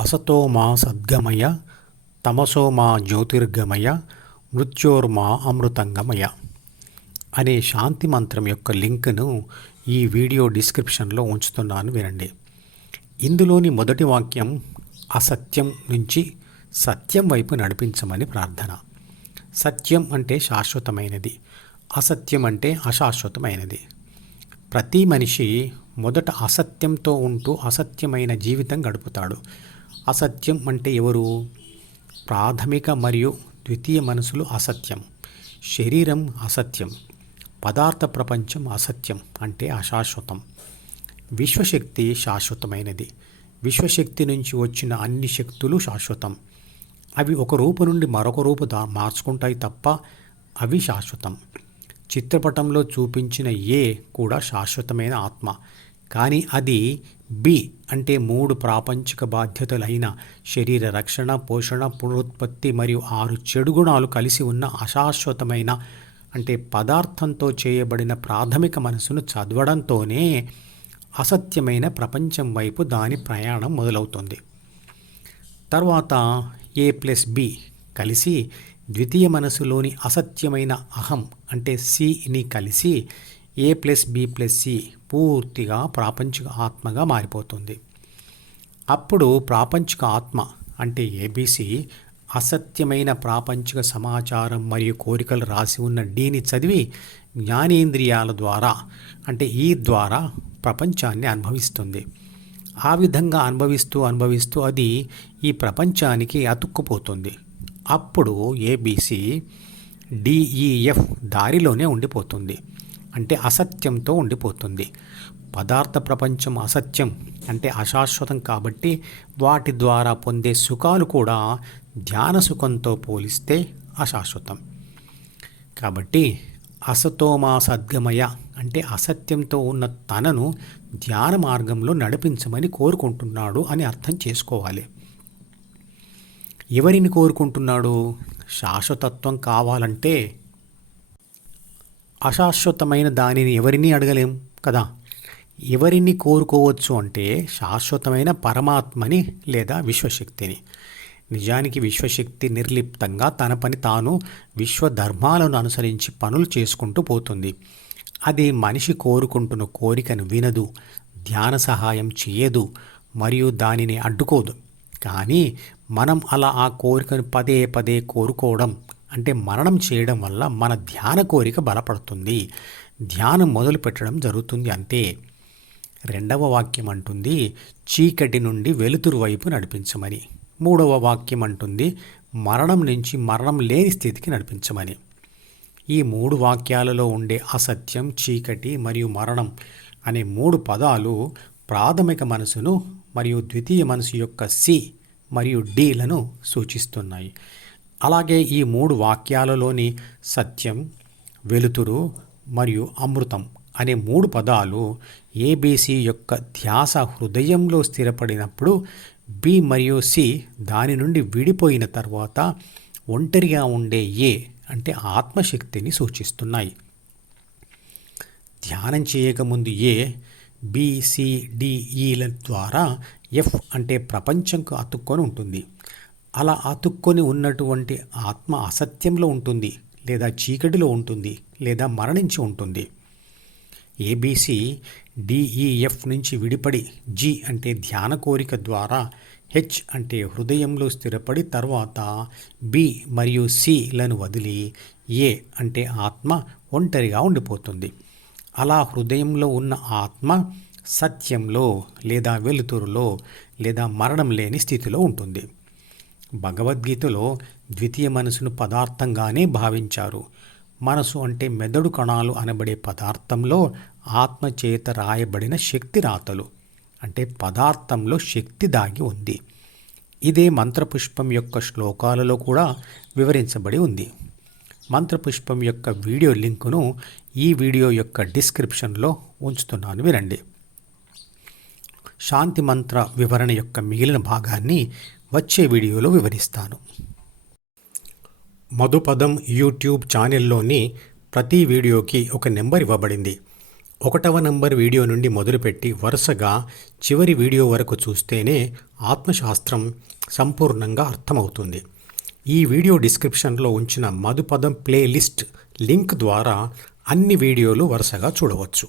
असतो मा सद्गमय తమసో మా జ్యోతిర్గమయ మృత్యోర్మా అమృతంగమయ అనే శాంతి మంత్రం యొక్క లింక్ను ఈ వీడియో డిస్క్రిప్షన్లో ఉంచుతున్నాను, వినండి. ఇందులోని మొదటి వాక్యం అసత్యం నుంచి సత్యం వైపు నడిపించమని ప్రార్థన. సత్యం అంటే శాశ్వతమైనది, అసత్యం అంటే అశాశ్వతమైనది. ప్రతి మనిషి మొదట అసత్యంతో ఉంటూ అసత్యమైన జీవితం గడుపుతాడు. అసత్యం అంటే ఎవరు? ప్రాథమిక మరియు ద్వితీయ మనసులు అసత్యం, శరీరం అసత్యం, పదార్థ ప్రపంచం అసత్యం అంటే అశాశ్వతం. విశ్వశక్తి శాశ్వతమైనది. విశ్వశక్తి నుంచి వచ్చిన అన్ని శక్తులు శాశ్వతం. అవి ఒక రూపు నుండి మరొక రూపు మార్చుకుంటాయి తప్ప అవి శాశ్వతం. చిత్రపటంలో చూపించిన ఏ కూడా శాశ్వతమైన ఆత్మ, కానీ అది బి అంటే 3 ప్రాపంచిక బాధ్యతలైన శరీర రక్షణ, పోషణ, పునరుత్పత్తి మరియు 6 చెడు గుణాలు కలిసి ఉన్న అశాశ్వతమైన అంటే పదార్థంతో చేయబడిన ప్రాథమిక మనసును చదవడంతోనే అసత్యమైన ప్రపంచం వైపు దాని ప్రయాణం మొదలవుతుంది. తర్వాత A+B కలిసి ద్వితీయ మనసులోని అసత్యమైన అహం అంటే సిని కలిసి A+B+C పూర్తిగా ప్రాపంచిక ఆత్మగా మారిపోతుంది. అప్పుడు ప్రాపంచిక ఆత్మ అంటే ABC అసత్యమైన ప్రాపంచిక సమాచారం మరియు కోరికలు రాసి ఉన్న Dని చదివి జ్ఞానేంద్రియాల ద్వారా అంటే ఈ ద్వారా ప్రపంచాన్ని అనుభవిస్తుంది. ఆ విధంగా అనుభవిస్తూ అది ఈ ప్రపంచానికి అతుక్కుపోతుంది. అప్పుడు ABC DEF దారిలోనే ఉండిపోతుంది, అంటే అసత్యంతో ఉండిపోతుంది. పదార్థ ప్రపంచం అసత్యం అంటే అశాశ్వతం కాబట్టి వాటి ద్వారా పొందే సుఖాలు కూడా ధ్యాన సుఖంతో పోలిస్తే అశాశ్వతం. కాబట్టి అసతోమా సద్గమయ అంటే అసత్యంతో ఉన్న తనను ధ్యాన మార్గంలో నడిపించమని కోరుకుంటున్నాడు అని అర్థం చేసుకోవాలి. ఎవరిని కోరుకుంటున్నాడు? శాశ్వతత్వం కావాలంటే అశాశ్వతమైన దానిని ఎవరిని అడగలేం కదా. ఎవరిని కోరుకోవచ్చు అంటే శాశ్వతమైన పరమాత్మని లేదా విశ్వశక్తిని. నిజానికి విశ్వశక్తి నిర్లిప్తంగా తన పని తాను విశ్వధర్మాలను అనుసరించి పనులు చేసుకుంటూ పోతుంది. అది మనిషి కోరుకుంటున్న కోరికను వినదు, ధ్యాన సహాయం చేయదు మరియు దానిని అడ్డుకోదు. కానీ మనం అలా ఆ కోరికను పదే పదే కోరుకోవడం అంటే మరణం చేయడం వల్ల మన ధ్యాన కోరిక బలపడుతుంది, ధ్యానం మొదలు పెట్టడం జరుగుతుంది అంతే. రెండవ వాక్యం అంటుంది చీకటి నుండి వెలుతురు వైపు నడిపించమని. మూడవ వాక్యం అంటుంది మరణం నుంచి మరణం లేని స్థితికి నడిపించమని. ఈ 3 వాక్యాలలో ఉండే అసత్యం, చీకటి మరియు మరణం అనే 3 పదాలు ప్రాథమిక మనసును మరియు ద్వితీయ మనసు యొక్క సి మరియు డీలను సూచిస్తున్నాయి. అలాగే ఈ 3 వాక్యాలలోని సత్యం, వెలుతురు మరియు అమృతం అనే 3 పదాలు ABC యొక్క ధ్యాస హృదయంలో స్థిరపడినప్పుడు బి మరియు సి దాని నుండి విడిపోయిన తర్వాత ఒంటరిగా ఉండే ఏ అంటే ఆత్మశక్తిని సూచిస్తున్నాయి. ధ్యానం చేయకముందు ఏ, BCDEల ద్వారా F అంటే ప్రపంచంకు అతుక్కొని ఉంటుంది. అలా అతుక్కొని ఉన్నటువంటి ఆత్మ అసత్యంలో ఉంటుంది, లేదా చీకటిలో ఉంటుంది, లేదా మరణించి ఉంటుంది. ABC DEF నుంచి విడిపడి G అంటే ధ్యాన కోరిక ద్వారా, H అంటే హృదయంలో స్థిరపడి తర్వాత B మరియు Cలను వదిలి A అంటే ఆత్మ ఒంటరిగా ఉండిపోతుంది. అలా హృదయంలో ఉన్న ఆత్మ సత్యంలో లేదా వెలుతురులో లేదా మరణం లేని స్థితిలో ఉంటుంది. భగవద్గీతలో ద్వితీయ మనసును పదార్థంగానే భావించారు. మనసు అంటే మెదడు కణాలు అనబడే పదార్థంలో ఆత్మ చేత రాయబడిన శక్తి రాతలు, అంటే పదార్థంలో శక్తి దాగి ఉంది. ఇదే మంత్రపుష్పం యొక్క శ్లోకాలలో కూడా వివరించబడి ఉంది. మంత్రపుష్పం యొక్క వీడియో లింకును ఈ వీడియో యొక్క డిస్క్రిప్షన్లో ఉంచుతున్నాను, వినండి. శాంతి మంత్ర వివరణ యొక్క మిగిలిన భాగాన్ని వచ్చే వీడియోలో వివరిస్తాను. మధుపదం యూట్యూబ్ ఛానల్లోని ప్రతి వీడియోకి ఒక నెంబర్ ఇవ్వబడింది. 1వ నంబర్ వీడియో నుండి మొదలుపెట్టి వరుసగా చివరి వీడియో వరకు చూస్తేనే ఆత్మశాస్త్రం సంపూర్ణంగా అర్థమవుతుంది. ఈ వీడియో డిస్క్రిప్షన్లో ఉంచిన మధుపదం ప్లేలిస్ట్ లింక్ ద్వారా అన్ని వీడియోలు వరుసగా చూడవచ్చు.